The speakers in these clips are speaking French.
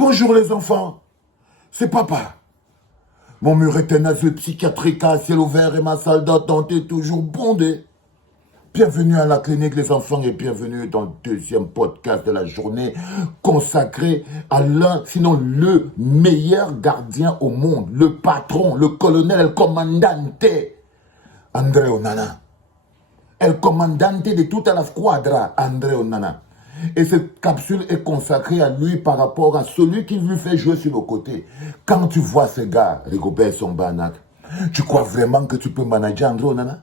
Bonjour les enfants, c'est papa. Mon mur est un asile psychiatrique à ciel ouvert et ma salle d'attente est toujours bondée. Bienvenue à la clinique les enfants et bienvenue dans le deuxième podcast de la journée consacré à l'un, sinon le meilleur gardien au monde, le patron, le colonel, el comandante, André Onana. El comandante de toute la squadra, André Onana. Et cette capsule est consacrée à lui par rapport à celui qui lui fait jouer sur le côté. Quand tu vois ce gars, Rigobert Song-Banak, tu crois vraiment que tu peux manager André Onana?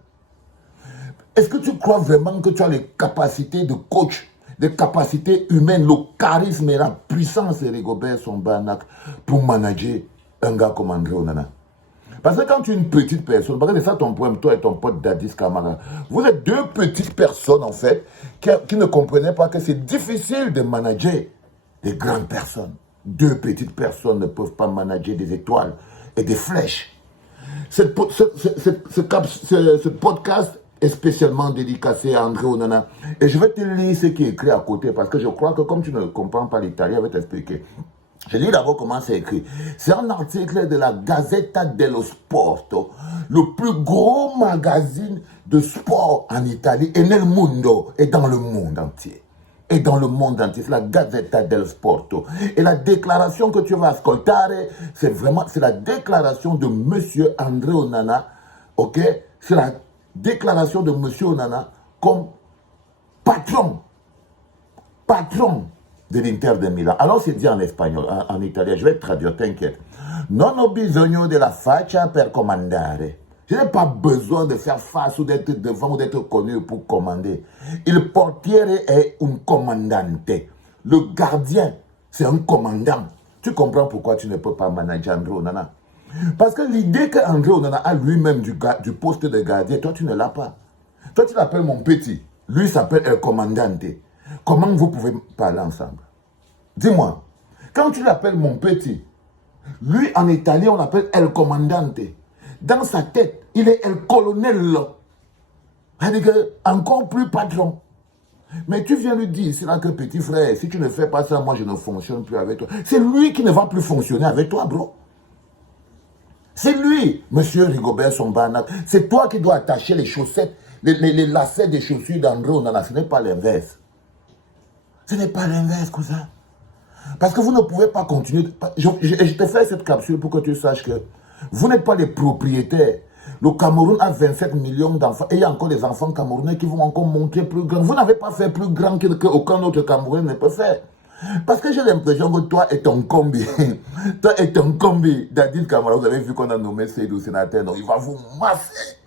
Est-ce que tu crois vraiment que tu as les capacités de coach, les capacités humaines, le charisme et la puissance de Rigobert Song-Banak pour manager un gars comme André Onana? Parce que quand tu es une petite personne, parce que c'est ça ton problème, toi et ton pote Dadis Camara, vous êtes deux petites personnes en fait qui ne comprenaient pas que c'est difficile de manager des grandes personnes. Deux petites personnes ne peuvent pas manager des étoiles et des flèches. Ce podcast est spécialement dédicacé à André Onana. Et je vais te lire ce qui est écrit à côté parce que je crois que comme tu ne comprends pas l'italien, je vais t'expliquer. Je lis d'abord comment c'est écrit. C'est un article de la Gazzetta dello Sport, le plus gros magazine de sport en Italie et nel mondo, et dans le monde entier. Et dans le monde entier, c'est la Gazzetta dello Sport. Et la déclaration que tu vas ascoltare, c'est la déclaration de Monsieur André Onana, ok? C'est la déclaration de Monsieur Onana comme patron de l'Inter de Milan. Alors c'est dit en espagnol, en italien, je vais te traduire, t'inquiète. Non ho bisogno della faccia per comandare. Je n'ai pas besoin de faire face ou d'être devant ou d'être connu pour commander. Il portiere est un commandante. Le gardien, c'est un commandant. Tu comprends pourquoi tu ne peux pas manager André Onana? Parce que l'idée qu'André Onana a lui-même du poste de gardien, toi tu ne l'as pas. Toi tu l'appelles mon petit, lui s'appelle el commandante. Comment vous pouvez parler ensemble? Dis-moi, quand tu l'appelles mon petit, lui en italien on l'appelle el comandante. Dans sa tête, il est el colonnello. C'est-à-dire encore plus patron. Mais tu viens lui dire, c'est là que petit frère, si tu ne fais pas ça, moi je ne fonctionne plus avec toi. C'est lui qui ne va plus fonctionner avec toi, bro. C'est lui, monsieur Rigobert Song-Banak. C'est toi qui dois attacher les chaussettes, les lacets des chaussures d'André Onana. Ce n'est pas l'inverse. Ce n'est pas l'inverse, cousin. Parce que vous ne pouvez pas continuer. Je te fais cette capsule pour que tu saches que vous n'êtes pas les propriétaires. Le Cameroun a 27 millions d'enfants et il y a encore des enfants camerounais qui vont encore monter plus grand. Vous n'avez pas fait plus grand qu'aucun autre Camerounais ne peut faire. Parce que j'ai l'impression que toi et ton combi, Dadis Camara, vous avez vu qu'on a nommé Seydou sénateur, donc il va vous masser.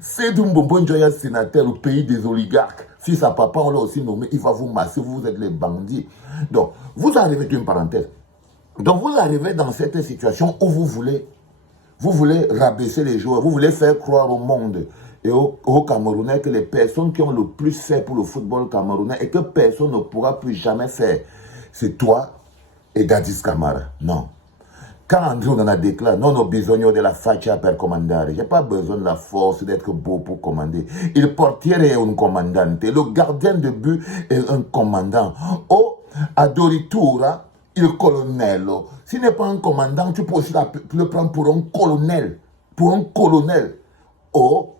Seydou Mbombo Njoya sénateur, le pays des oligarques. Si sa papa, on l'a aussi nommé, il va vous masser, vous êtes les bandits. Donc, vous arrivez d'une parenthèse. Donc, vous arrivez dans cette situation où vous voulez rabaisser les joueurs, vous voulez faire croire au monde et aux Camerounais que les personnes qui ont le plus fait pour le football camerounais et que personne ne pourra plus jamais faire, c'est toi et Dadis Camara. Non. Quand André Onana déclare, non ho bisogno della faccia per comandare, j'ai pas besoin de la force d'être beau pour commander. Il portiere est un commandante, le gardien de but est un commandant. O addirittura il colonnello. S'il n'est pas un commandant, tu peux aussi le prendre pour un colonel. Pour un colonel. O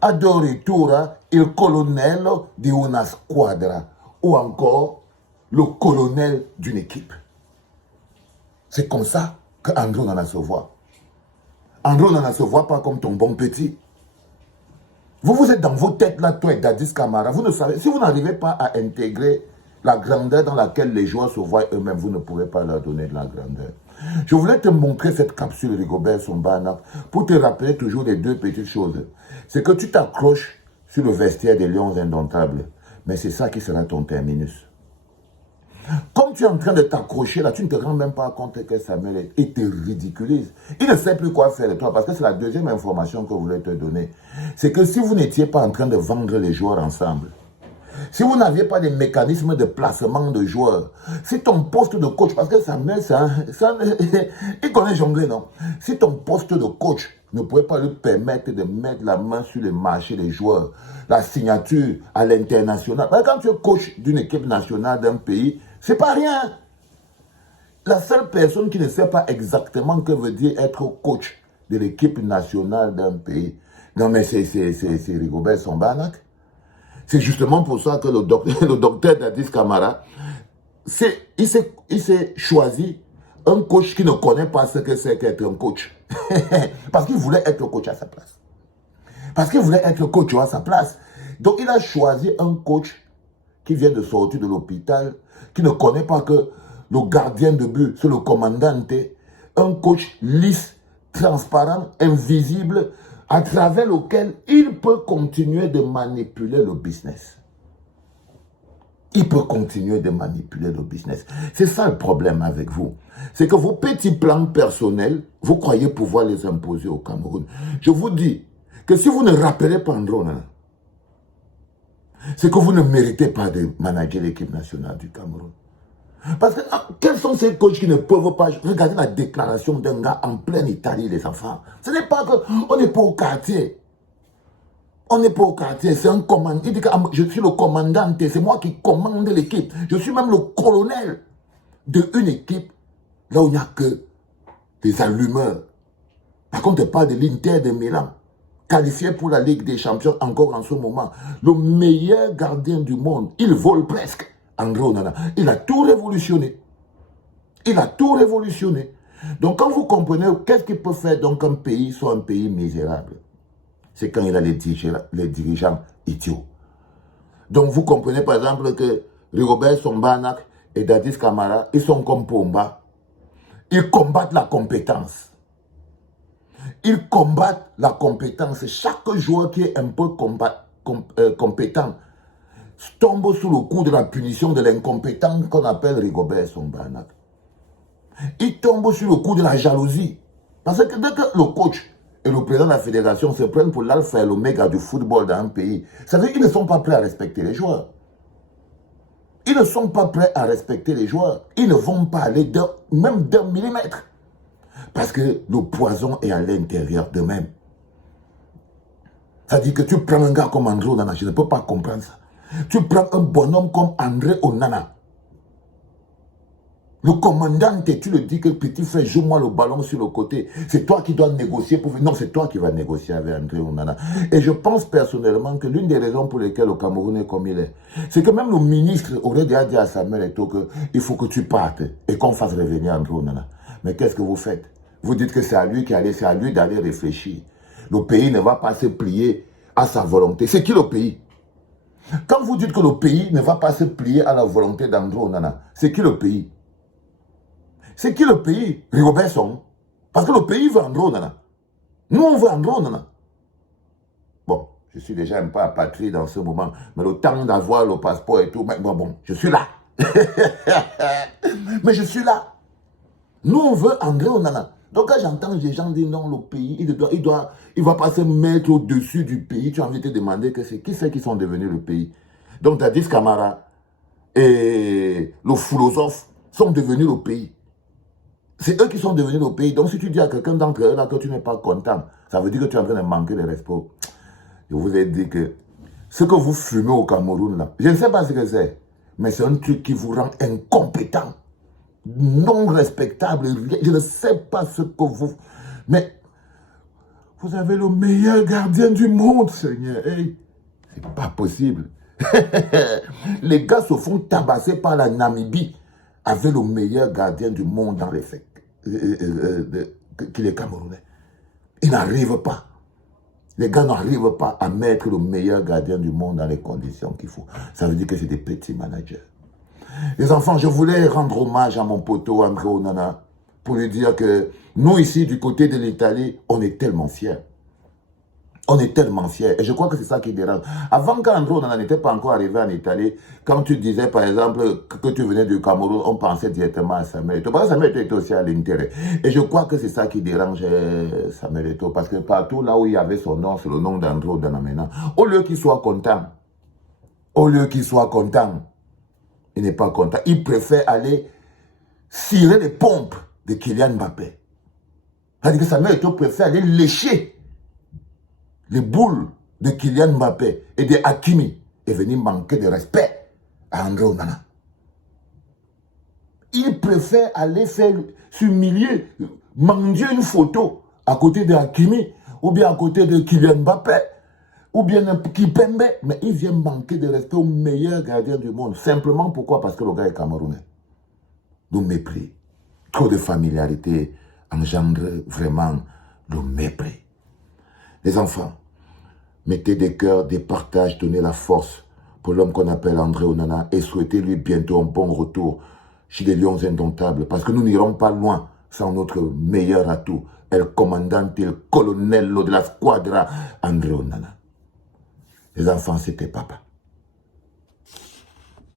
addirittura il colonnello di una squadra. Ou encore le colonel d'une équipe. C'est comme ça qu'André Onana se voit. André Onana ne se voit pas comme ton bon petit. Vous êtes dans vos têtes là, toi et Dadis Camara. Vous ne savez, si vous n'arrivez pas à intégrer la grandeur dans laquelle les joueurs se voient eux-mêmes, vous ne pourrez pas leur donner de la grandeur. Je voulais te montrer cette capsule de Rigobert Song-Banak pour te rappeler toujours les deux petites choses. C'est que tu t'accroches sur le vestiaire des Lions indomptables, mais c'est ça qui sera ton terminus. Comme tu es en train de t'accrocher là, tu ne te rends même pas compte que Samuel te ridiculise. Il ne sait plus quoi faire de toi parce que c'est la deuxième information que je voulais te donner. C'est que si vous n'étiez pas en train de vendre les joueurs ensemble, si vous n'aviez pas des mécanismes de placement de joueurs, si ton poste de coach, parce que Samuel, il connaît jongler, non? Si ton poste de coach ne pouvait pas lui permettre de mettre la main sur le marché des joueurs, la signature à l'international. Quand tu es coach d'une équipe nationale d'un pays, c'est pas rien. La seule personne qui ne sait pas exactement que veut dire être coach de l'équipe nationale d'un pays, non mais c'est Rigobert Sambanac. C'est justement pour ça que le docteur Dadis Camara, il s'est choisi un coach qui ne connaît pas ce que c'est qu'être un coach. Parce qu'il voulait être coach à sa place. Parce qu'il voulait être coach à sa place. Donc il a choisi un coach qui vient de sortir de l'hôpital, qui ne connaît pas que le gardien de but, c'est le commandant. Un coach lisse, transparent, invisible, à travers lequel il peut continuer de manipuler le business. Il peut continuer de manipuler le business. C'est ça le problème avec vous. C'est que vos petits plans personnels, vous croyez pouvoir les imposer au Cameroun. Je vous dis que si vous ne rappelez pas Andro Onana, c'est que vous ne méritez pas de manager l'équipe nationale du Cameroun. Parce que quels sont ces coachs qui ne peuvent pas regarder la déclaration d'un gars en pleine Italie, les enfants. Ce n'est pas qu'on n'est pas au quartier. On n'est pas au quartier, c'est un commandant. Il dit que je suis le commandant, c'est moi qui commande l'équipe. Je suis même le colonel d'une équipe là où il n'y a que des allumeurs. Par contre, il parle de l'Inter de Milan, qualifié pour la Ligue des Champions encore en ce moment. Le meilleur gardien du monde, il vole presque. André Onana, il a tout révolutionné. Il a tout révolutionné. Donc quand vous comprenez, qu'est-ce qu'il peut faire donc qu'un pays soit un pays misérable? C'est quand il a les dirigeants idiots. Donc vous comprenez par exemple que Rigobert Sambanac et Dadis Camara, ils sont comme Pomba. Ils combattent la compétence. Ils combattent la compétence. Chaque joueur qui est un peu compétent tombe sous le coup de la punition de l'incompétent qu'on appelle Rigobert Sambanac. Il tombe sur le coup de la jalousie. Parce que dès que le coach et le président de la fédération se prennent pour l'alpha et l'oméga du football dans un pays, ça veut dire qu'ils ne sont pas prêts à respecter les joueurs. Ils ne sont pas prêts à respecter les joueurs. Ils ne vont pas aller même d'un millimètre. Parce que le poison est à l'intérieur d'eux-mêmes. Ça dit que tu prends un gars comme André Onana, je ne peux pas comprendre ça. Tu prends un bonhomme comme André Onana. Le commandant, tu le dis que petit frère, joue-moi le ballon sur le côté. C'est toi qui dois négocier pour... Non, c'est toi qui vas négocier avec André Onana. Et je pense personnellement que l'une des raisons pour lesquelles le Cameroun est comme il est, c'est que même le ministre aurait déjà dit à Samuel Eto'o qu'il faut que tu partes et qu'on fasse revenir André Onana. Mais qu'est-ce que vous faites? Vous dites que c'est à lui d'aller réfléchir. Le pays ne va pas se plier à sa volonté. C'est qui le pays? Quand vous dites que le pays ne va pas se plier à la volonté d'André Onana, c'est qui le pays? C'est qui le pays? Rigobert Song. Parce que le pays veut André Onana. Nous, on veut André Onana. Bon, je suis déjà un peu apatride dans ce moment, mais le temps d'avoir le passeport et tout, mais bon, je suis là. Mais je suis là. Nous, on veut André Onana. Donc, quand j'entends des gens dire non, le pays, il ne va pas se mettre au-dessus du pays, tu as envie de te demander que qui c'est qui sont devenus le pays. Donc, Dadis Camara et le philosophe sont devenus le pays. C'est eux qui sont devenus le pays. Donc, si tu dis à quelqu'un d'entre eux là que tu n'es pas content, ça veut dire que tu es en train de manquer de respect. Je vous ai dit que ce que vous fumez au Cameroun là, je ne sais pas ce que c'est, mais c'est un truc qui vous rend incompétent, non respectable. Je ne sais pas ce que vous... Mais vous avez le meilleur gardien du monde, Seigneur. Hey, c'est pas possible. Les gars se font tabasser par la Namibie avec le meilleur gardien du monde dans les faits, qu'il est Camerounais. Ils n'arrivent pas. Les gars n'arrivent pas à mettre le meilleur gardien du monde dans les conditions qu'il faut. Ça veut dire que c'est des petits managers. Les enfants, je voulais rendre hommage à mon poteau André Onana pour lui dire que nous ici, du côté de l'Italie, on est tellement fiers. On est tellement fiers. Et je crois que c'est ça qui dérange. Avant qu'André Onana n'était pas encore arrivé en Italie, quand tu disais par exemple que tu venais du Cameroun, on pensait directement à Samuel Eto'o. Parce que Samuel Eto'o était aussi à l'intérêt. Et je crois que c'est ça qui dérange Samuel Eto'o. Parce que partout là où il y avait son nom, c'est le nom d'André Onana maintenant. Au lieu qu'il soit content, il n'est pas content. Il préfère aller cirer les pompes de Kylian Mbappé. C'est-à-dire que Samuel Eto'o préfère aller lécher les boules de Kylian Mbappé et de Hakimi et venir manquer de respect à André Onana. il préfère aller s'humilier, manger une photo à côté de Hakimi, ou bien à côté de Kylian Mbappé, ou bien Kipembe, mais il vient manquer de respect au meilleur gardien du monde. Simplement pourquoi? Parce que le gars est camerounais. Le mépris. Trop de familiarité engendre vraiment le mépris. Les enfants, mettez des cœurs, des partages, donnez la force pour l'homme qu'on appelle André Onana et souhaitez-lui bientôt un bon retour chez les Lions indomptables. Parce que nous n'irons pas loin sans notre meilleur atout, el commandante, el colonnello de la squadra, André Onana. Les enfants, c'était papa.